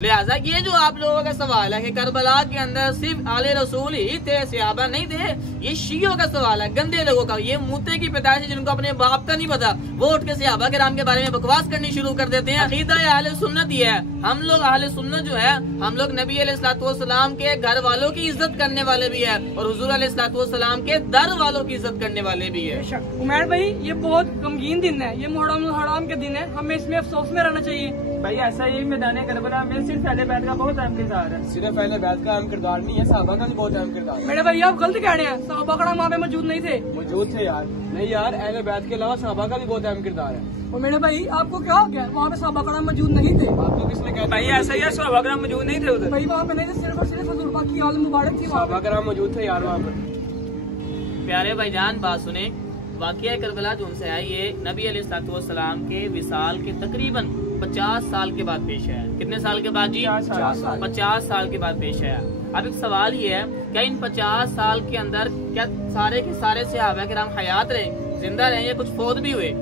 लिहाजा ये जो आप लोगों का सवाल है कि करबला के अंदर सिर्फ आले रसूल ही थे, सहाबा नहीं थे, ये शियों का सवाल है, गंदे लोगों का। ये मुद्दे की पैदाइश है जिनको अपने बाप का नहीं पता, वो उठ के सहाबा के नाम के बारे में बकवास करनी शुरू कर देते हैं। अकीदा अहले सुन्नत ही है, हम लोग अहले सुन्नत जो है, हम लोग नबी अलैहिस्सलाम के घर वालों की इज्जत करने वाले भी है और हुजूर अलैहिस्सलाम के दर वालों की इज्जत करने वाले भी है। उमर भाई ये बहुत गमगीन दिन है, ये मुहर्रम हराम के दिन है, हमें इसमें अफसोस में रहना चाहिए। भाई ऐसा ही मैदान करबला में सिर्फ अहले बैत का बहुत अहम किरदार है। सिर्फ अहले बैत का अहम किरदार नहीं है, सहाबा का भी बहुत अहम किरदार है। मेरे भाई आप गलत कह रहे हैं, सहाबा का वहाँ पे मौजूद नहीं थे। मौजूद थे यार, नहीं यार, अहले बैत के अलावा सहाबा का भी बहुत अहम किरदार है। और मेरे भाई आपको क्या हो गया, वहाँ पे सहाबा का मौजूद नहीं थे? आपको किसने कहा? भाई ऐसा ही है, सहाबा का मौजूद नहीं थे उधर। भाई वहाँ पे नहीं थे, सिर्फ और सिर्फ हुजूर पाक की आल मुबारक थी, सहाबा का मौजूद थे यार वहाँ पर। प्यारे भाईजान बात सुने, वाक़या करबला जो उनसे है ये नबी अलैहिस्सलाम के विसाल के तकरीबन 50 साल के बाद पेश आया। कितने साल के बाद जी? 50 साल के बाद पेश आया। अब एक सवाल ये है, क्या इन 50 साल के अंदर क्या सारे के सारे सहाबा किराम हयात रहे, जिंदा रहे, या कुछ फौत भी हुए?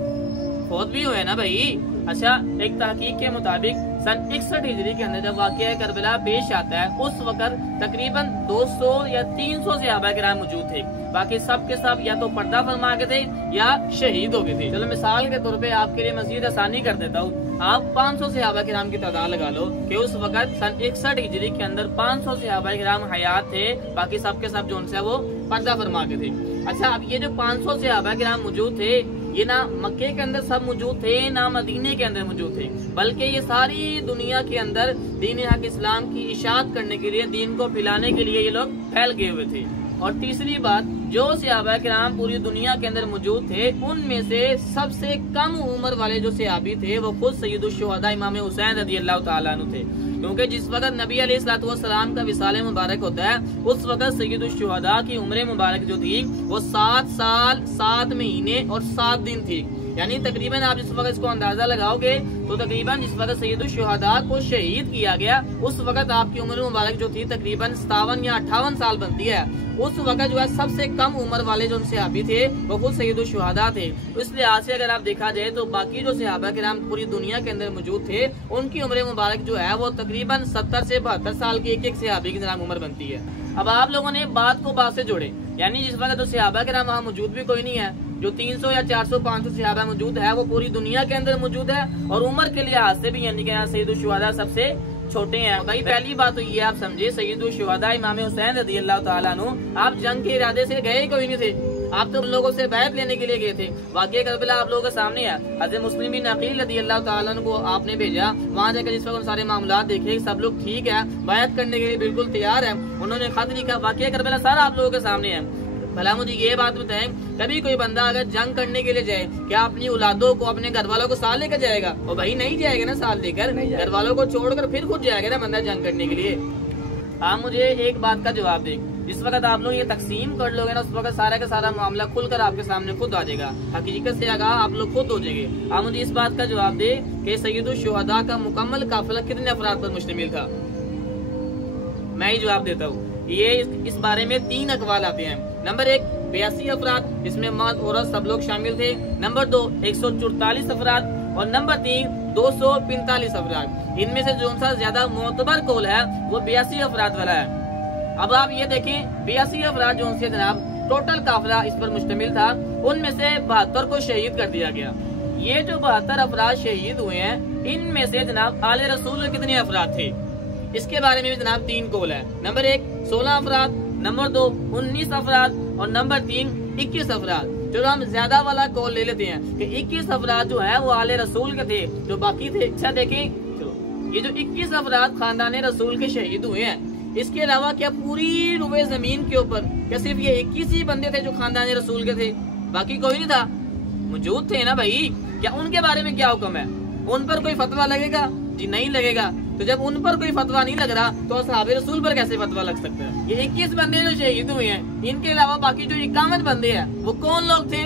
फौत भी हुए ना भाई। अच्छा, एक तहकीक के मुताबिक सन 61 हिजरी के अंदर जब वाक़या करबला पेश आता है, उस वक्त तकरीबन 200 या 300 सहाबा किराम मौजूद थे। बाकी सब के सब या तो पर्दा फरमा के थे या शहीद हो गए थे। चलो मिसाल के तौर पे आपके लिए मजीद आसानी कर देता हूँ, आप 500 सहाबा किराम की तादाद लगा लो कि उस वक्त सन 61 हिजरी के अंदर 500 सहाबा किराम हयात थे, बाकी सब के सब जो उनसे वो पर्दा फरमा के थे। अच्छा, अब ये जो 500 सहाबा किराम मौजूद थे, ये ना मक्के के अंदर सब मौजूद थे, ना मदीने के अंदर मौजूद थे, बल्कि ये सारी दुनिया के अंदर दीन हक इस्लाम की इशाअत करने के लिए, दीन को फैलाने के लिए ये लोग फैल गए हुए थे। और तीसरी बात, जो सहाबा किराम पूरी दुनिया के अंदर मौजूद थे, उनमें से सबसे कम उम्र वाले जो सहाबी थे वो खुद सैयदुश शुहदा इमाम हुसैन रज़ियल्लाहु ताला अन्हु थे। क्योंकि जिस वक्त नबी अलैहिस्सलाम का विसाल मुबारक होता है, उस वक्त सैयदुश शुहदा की उम्र मुबारक जो थी वो 7 साल 7 महीने और 7 दिन थी। यानी तकरीबन आप जिस वक्त इसको अंदाजा लगाओगे तो तकरीबन जिस वक्त सैयदुश शुहदा को शहीद किया गया, उस वक्त आपकी उम्र मुबारक जो थी तकरीबन 57 या 58 साल बनती है। उस वक्त जो है सबसे कम उम्र वाले जो सहाबी थे वो खुद सैयदुश शुहदा थे। इस लिहाज से अगर आप देखा जाए तो बाकी जो सहाबा किराम पूरी दुनिया के अंदर मौजूद थे, उनकी उम्र मुबारक जो है वो तकरीबन 70 से 72 साल की एक सहाबी की तरह उम्र बनती है। अब आप लोगों ने बात को बात से जोड़े, यानी जिस वक्त तो सहाबा किराम वहाँ मौजूद भी कोई नहीं है, जो 300 या 400 500 सहाबा मौजूद है वो पूरी दुनिया के अंदर मौजूद है, और उम्र के लिहाज से भी यानी कि सैयदुश शुहदा सबसे छोटे हैं। भाई पहली बात तो ये आप समझे, सैयदुश शुहदा इमाम हुसैन रज़ियल्लाहु ताला अन्हु आप जंग के इरादे से गए कोई नहीं थे, आप तो लोगों से बैत लेने के लिए गए थे। वाक़या करबला आप लोगों के सामने है। हज़रत मुस्लिम बिन अकील रज़ियल्लाहु ताला अन्हु को आपने भेजा, वहाँ जाकर जिस वक्त सारे मामला देखे, सब लोग ठीक है, बैत करने के लिए बिल्कुल तैयार है, उन्होंने खत लिखा। वाक़या करबला सारा आप लोगों के सामने है। भला मुझे ये बात बताएं, कभी कोई बंदा अगर जंग करने के लिए जाए, क्या अपनी औलादों को, अपने घर वालों को साथ लेकर जाएगा? और भाई नहीं जाएगा ना, साथ लेकर घर वालों को छोड़कर फिर खुद जाएगा ना बंदा जंग करने के लिए। आप मुझे एक बात का जवाब दे, जिस वक्त आप लोग ये तकसीम कर लोगे ना, उस वक्त सारा का सारा मामला खुलकर आपके सामने खुद आ जाएगा, हकीकत से आगा आप लोग खुद हो जाएंगे। आप मुझे इस बात का जवाब दे कि सैयदुश शुहदा का मुकम्मल काफिला कितने अफराद पर मुश्तमिल था? मैं ही जवाब देता हूँ। ये इस बारे में 3 अकवाल आते हैं। नंबर 1 82 अफराद, जिसमें मर्द औरत सब लोग शामिल थे। नंबर 2 144 अफराद, और नंबर 3 245 अफराद। इनमें से जो सा ज्यादा मोतबर कौल है वो 82 अफराद वाला है। अब आप ये देखें, 82 अफराद जो उनसे जनाब टोटल काफिला इस पर मुश्तमिल था, उनमें से 72 को शहीद कर दिया गया। ये जो 72 अफराद शहीद हुए हैं, इनमें से जनाब आले रसूल के कितने अफराद थे, इसके बारे में भी जनाब 3 कौल है। नंबर 1 16 अफराद, नंबर 2 19 अफराद, और नंबर 3 21 अफराद। चलो हम ज्यादा वाला कौल ले लेते हैं कि 21 अफराद जो है वो आले रसूल के थे, जो बाकी थे। अच्छा देखें, चलो ये जो 21 अफराद खानदान रसूल के शहीद हुए हैं, इसके अलावा क्या पूरी रुबे जमीन के ऊपर क्या सिर्फ ये 21 ही बंदे थे जो खानदान रसूल के थे, बाकी कोई नहीं था? मौजूद थे ना भाई। क्या उनके बारे में क्या हुक्म है? उन पर कोई फतवा लगेगा? जी नहीं लगेगा। तो जब उन पर कोई फतवा नहीं लग रहा तो असहाबे रसूल पर कैसे फतवा लग सकता है? ये 21 बंदे जो शहीद हुए हैं, इनके अलावा बाकी जो 51 बंदे हैं वो कौन लोग थे?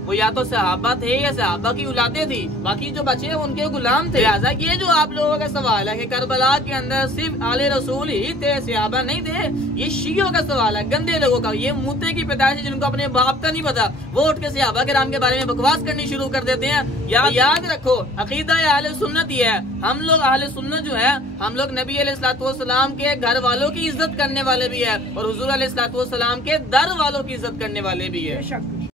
वो या तो सहाबा थे या सहाबा की औलादें थी, बाकी जो बचे उनके गुलाम थे। लिहाजा ये जो आप लोगों का सवाल है कि करबला के अंदर सिर्फ आले रसूल ही थे, सहाबा नहीं थे, ये शियों का सवाल है, गंदे लोगों का। ये मुद्दे की पैदाइश है, जिनको अपने बाप का नहीं पता, वो उठ के सहाबा के नाम के बारे में बकवास करनी शुरू कर देते हैं। याद रखो, अकीदा अहले सुन्नत ये है, हम लोग अहले सुन्नत जो है, हम लोग नबी अलैहिस्सलाम के घर वालों की इज्जत करने वाले भी है और हुजूर अलैहिस्सलाम के दर वालों की इज्जत करने वाले भी है।